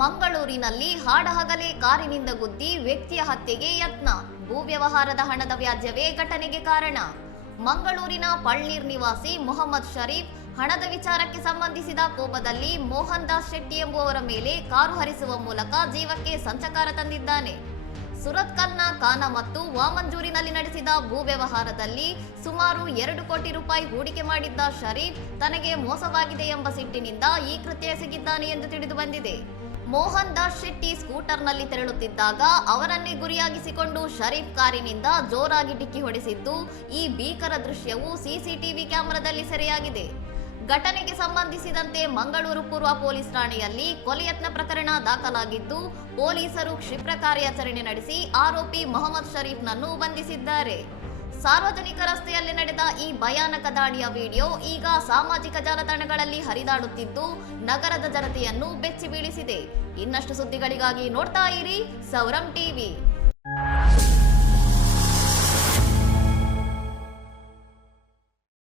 ಮಂಗಳೂರಿನಲ್ಲಿ ಹಾಡಹಗಲೇ ಕಾರಿನಿಂದ ಗುದ್ದಿ ವ್ಯಕ್ತಿಯ ಹತ್ಯೆಗೆ ಯತ್ನ. ಭೂ ವ್ಯವಹಾರದ ಹಣದ ವ್ಯಾಜ್ಯವೇ ಘಟನೆಗೆ ಕಾರಣ. ಮಂಗಳೂರಿನ ಪಳ್ನೀರ್ ನಿವಾಸಿ ಮೊಹಮ್ಮದ್ ಶರೀಫ್ ಹಣದ ವಿಚಾರಕ್ಕೆ ಸಂಬಂಧಿಸಿದ ಕೋಪದಲ್ಲಿ ಮೋಹನ್ ದಾಸ್ ಶೆಟ್ಟಿ ಎಂಬುವವರ ಮೇಲೆ ಕಾರು ಹರಿಸುವ ಮೂಲಕ ಜೀವಕ್ಕೆ ಸಂಚಕಾರ ತಂದಿದ್ದಾನೆ. ಸುರತ್ಕಲ್ನ ಕಾನ ಮತ್ತು ವಾಮಂಜೂರಿನಲ್ಲಿ ನಡೆಸಿದ ಭೂ ವ್ಯವಹಾರದಲ್ಲಿ ಸುಮಾರು 2 ಕೋಟಿ ರೂಪಾಯಿ ಹೂಡಿಕೆ ಮಾಡಿದ್ದ ಶರೀಫ್ ತನಗೆ ಮೋಸವಾಗಿದೆ ಎಂಬ ಸಿಟ್ಟಿನಿಂದ ಈ ಕೃತ್ಯ ಎಸಗಿದ್ದಾನೆ ಎಂದು ತಿಳಿದು ಬಂದಿದೆ. ಮೋಹನ್ ದಾಸ್ ಶೆಟ್ಟಿ ಸ್ಕೂಟರ್ನಲ್ಲಿ ತೆರಳುತ್ತಿದ್ದಾಗ ಅವರನ್ನೇ ಗುರಿಯಾಗಿಸಿಕೊಂಡು ಶರೀಫ್ ಕಾರಿನಿಂದ ಜೋರಾಗಿ ಡಿಕ್ಕಿ ಹೊಡೆಸಿದ್ದು ಈ ಭೀಕರ ದೃಶ್ಯವು ಸಿಸಿಟಿವಿ ಕ್ಯಾಮೆರಾದಲ್ಲಿ ಸೆರೆಯಾಗಿದೆ. ಘಟನೆಗೆ ಸಂಬಂಧಿಸಿದಂತೆ ಮಂಗಳೂರು ಪೂರ್ವ ಪೊಲೀಸ್ ಠಾಣೆಯಲ್ಲಿ ಕೊಲೆ ಯತ್ನ ಪ್ರಕರಣ ದಾಖಲಾಗಿದ್ದು ಪೊಲೀಸರು ಕ್ಷಿಪ್ರ ಕಾರ್ಯಾಚರಣೆ ನಡೆಸಿ ಆರೋಪಿ ಮೊಹಮ್ಮದ್ ಶರೀಫ್ನನ್ನು ಬಂಧಿಸಿದ್ದಾರೆ. ಸಾರ್ವಜನಿಕ ರಸ್ತೆಯಲ್ಲಿ ನಡೆದ ಈ ಭಯಾನಕ ದಾಳಿಯ ವಿಡಿಯೋ ಈಗ ಸಾಮಾಜಿಕ ಜಾಲತಾಣಗಳಲ್ಲಿ ಹರಿದಾಡುತ್ತಿದ್ದು ನಗರದ ಜನತೆಯನ್ನು ಬೆಚ್ಚಿ ಬೀಳಿಸಿದೆ. ಇನ್ನಷ್ಟು ಸುದ್ದಿಗಳಿಗಾಗಿ ನೋಡ್ತಾ ಇರಿ ಸೌರಂ ಟಿವಿ.